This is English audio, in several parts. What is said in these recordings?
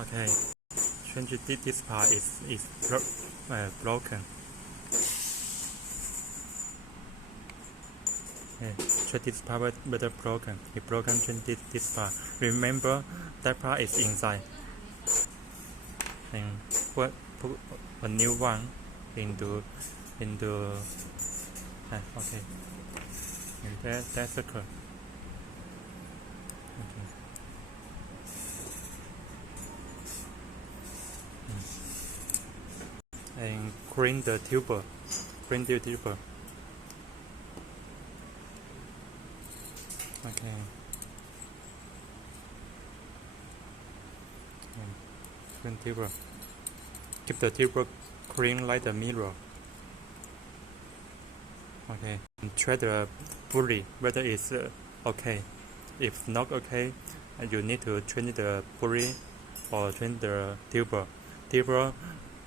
Okay, change this part is broken. Okay, check this part whether broken. If broken, change this part. Remember that part is inside. And put a new one into okay. And that's circle. Okay. And clean the tuber. Clean the tuber. Okay. Clean tuber. Keep the tuber clean like the mirror. Okay. And try the pulley whether it's okay. If not okay, you need to change the pulley or change the tuber. Tuber,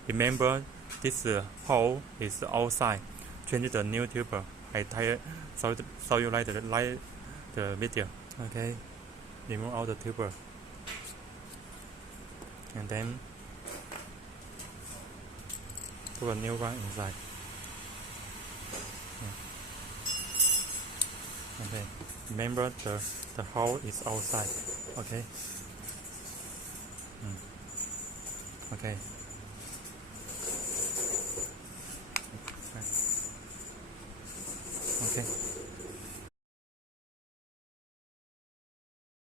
remember this hole is outside. Change the new tuber. I saw you like the video. Okay, remove all the tuber, and then put a new one inside. Yeah. Okay, remember the hole is outside. Okay. Okay.